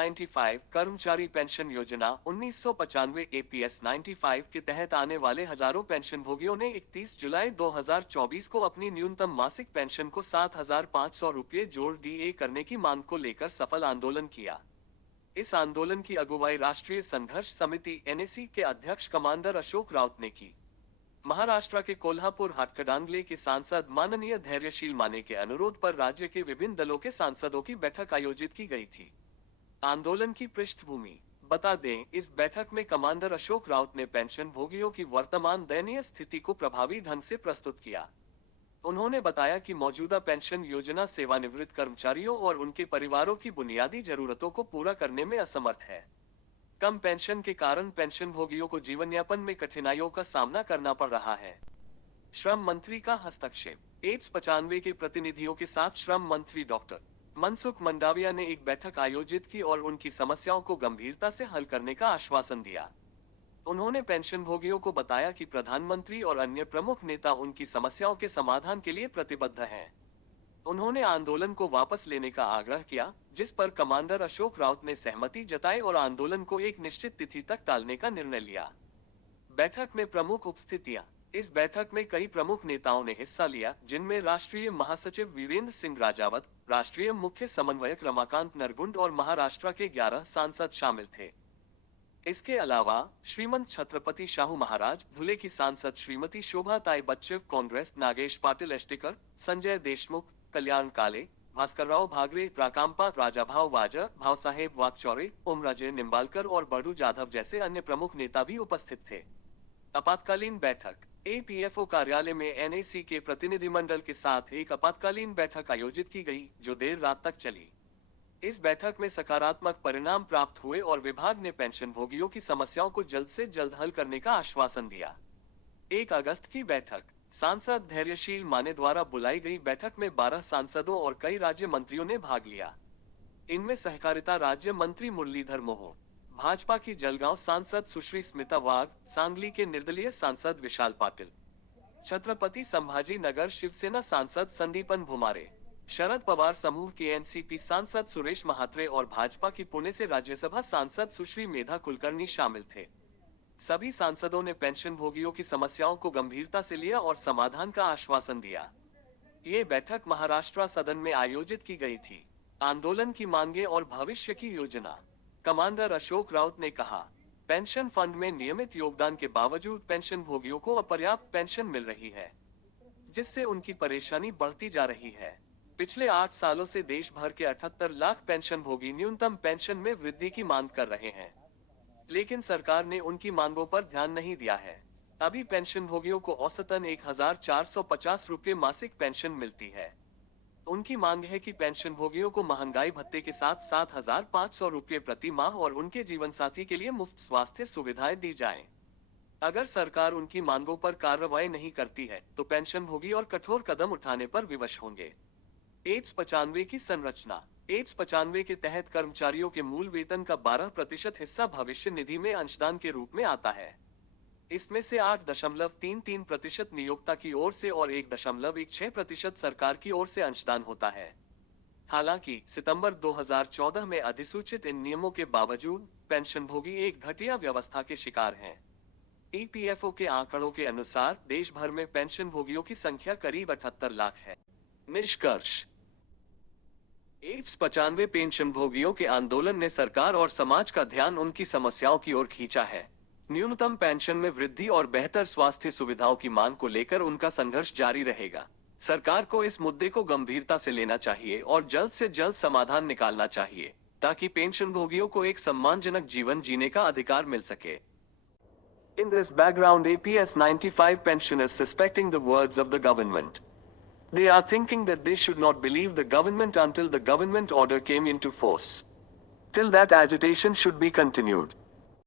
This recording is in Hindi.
95 कर्मचारी पेंशन योजना 1995 APS 95 के तहत आने वाले हजारों पेंशन भोगियों ने 31 जुलाई 2024 को अपनी न्यूनतम मासिक पेंशन को 7,500 रुपये जोड़ DA करने की मांग को लेकर सफल आंदोलन किया। इस आंदोलन की अगुवाई राष्ट्रीय संघर्ष समिति NAC के अध्यक्ष कमांडर अशोक राउत ने की। महाराष्ट्र के कोल्हापुर हाटकडांगले के सांसद माननीय धैर्यशील माने के अनुरोध पर राज्य के विभिन्न दलों के सांसदों की बैठक आयोजित की गई थी। आंदोलन की पृष्ठभूमि बता दें, इस बैठक में कमांडर अशोक राउत ने पेंशन भोगियों की वर्तमान दयनीय स्थिति को प्रभावी ढंग से प्रस्तुत किया। उन्होंने बताया कि मौजूदा पेंशन योजना सेवानिवृत्त कर्मचारियों और उनके परिवारों की बुनियादी जरूरतों को पूरा करने में असमर्थ है। कम पेंशन के कारण पेंशन भोगियों को जीवन यापन में कठिनाइयों का सामना करना पड़ रहा है। श्रम मंत्री का हस्तक्षेप। APS 95 के प्रतिनिधियों के साथ श्रम मंत्री डॉक्टर मनसुख मंडाविया ने एक बैठक आयोजित की और उनकी समस्याओं को गंभीरता से हल करने का आश्वासन दिया। उन्होंने पेंशन भोगियों को बताया कि प्रधानमंत्री और अन्य प्रमुख नेता उनकी समस्याओं के समाधान के लिए प्रतिबद्ध हैं। उन्होंने आंदोलन को वापस लेने का आग्रह किया, जिस पर कमांडर अशोक राउत ने सहमति जताई और आंदोलन को एक निश्चित तिथि तक टालने का निर्णय लिया। बैठक में प्रमुख उपस्थितियां। इस बैठक में कई प्रमुख नेताओं ने हिस्सा लिया, जिनमें राष्ट्रीय महासचिव वीरेंद्र सिंह राजावत, राष्ट्रीय मुख्य समन्वयक रमाकांत नरगुंड और महाराष्ट्र के 11 सांसद शामिल थे। इसके अलावा श्रीमंत छत्रपति शाहू महाराज, धुले की सांसद श्रीमती शोभा ताई बच्चन, कांग्रेस नागेश पाटिल एष्टेकर, संजय देशमुख, कल्याण काले, भास्करराव भागरे, राकांपा राजाभाव वाजा, भावसाहेब वाकचौरे, ओमराजे निम्बालकर और बड़ू जाधव जैसे अन्य प्रमुख नेता भी उपस्थित थे। आपातकालीन बैठक। APFO कार्यालय में NAC के प्रतिनिधिमंडल के साथ एक आपातकालीन बैठक आयोजित की गई, जो देर रात तक चली। इस बैठक में सकारात्मक परिणाम प्राप्त हुए और विभाग ने पेंशन भोगियों की समस्याओं को जल्द से जल्द हल करने का आश्वासन दिया। 1 अगस्त की बैठक। सांसद धैर्यशील माने द्वारा बुलाई गई बैठक में 12 सांसदों और कई राज्य मंत्रियों ने भाग लिया। इनमें सहकारिता राज्य मंत्री मुरलीधर मोहोळ, भाजपा की जलगांव सांसद सुश्री स्मिता वाघ, सांगली के निर्दलीय सांसद विशाल पाटिल, छत्रपति संभाजी नगर शिवसेना सांसद संदीपन भुमारे, शरद पवार समूह के NCP सांसद सुरेश महात्रे और भाजपा की पुणे से राज्यसभा सांसद सुश्री मेधा कुलकर्णी शामिल थे। सभी सांसदों ने पेंशन भोगियों की समस्याओं को गंभीरता से लिया और समाधान का आश्वासन दिया। ये बैठक महाराष्ट्र सदन में आयोजित की गई थी। आंदोलन की मांगे और भविष्य की योजना। कमांडर अशोक राउत ने कहा, पेंशन फंड में नियमित योगदान के बावजूद पेंशन भोगियों को अपर्याप्त पेंशन मिल रही है, जिससे उनकी परेशानी बढ़ती जा रही है। पिछले 8 सालों से देश भर के 78 लाख पेंशन भोगी न्यूनतम पेंशन में वृद्धि की मांग कर रहे हैं, लेकिन सरकार ने उनकी मांगों पर ध्यान नहीं दिया है। अभी पेंशन भोगियों को औसतन 1,450 रुपये मासिक पेंशन मिलती है। उनकी मांग है कि पेंशन भोगियों को महंगाई भत्ते के साथ 7,500 रुपये प्रति माह और उनके जीवन साथी के लिए मुफ्त स्वास्थ्य सुविधाएं दी जाएं। अगर सरकार उनकी मांगों पर कार्रवाई नहीं करती है, तो पेंशन भोगी और कठोर कदम उठाने पर विवश होंगे। APS 95 की संरचना। APS 95 के तहत कर्मचारियों के मूल वेतन का 12% हिस्सा भविष्य निधि में अंशदान के रूप में आता है। इसमें से 8.33% नियोक्ता की ओर से और 1.16% सरकार की ओर से अंशदान होता है। हालांकि सितंबर 2014 में अधिसूचित इन नियमों के बावजूद पेंशन भोगी एक घटिया व्यवस्था के शिकार हैं। EPFO के आंकड़ों के अनुसार देश भर में पेंशन भोगियों की संख्या करीब 78 लाख है। निष्कर्ष। APS 95 पेंशन भोगियों के आंदोलन ने सरकार और समाज का ध्यान उनकी समस्याओं की ओर खींचा है। न्यूनतम पेंशन में वृद्धि और बेहतर स्वास्थ्य सुविधाओं की मांग को लेकर उनका संघर्ष जारी रहेगा। सरकार को इस मुद्दे को गंभीरता से लेना चाहिए और जल्द से जल्द समाधान निकालना चाहिए, ताकि पेंशन भोगियों को एक सम्मानजनक जीवन जीने का अधिकार मिल सके। In this background, APS 95 pensioners suspecting the words of the government. They are thinking that they should not believe the government until the government order came into force. Till that, agitation should be continued.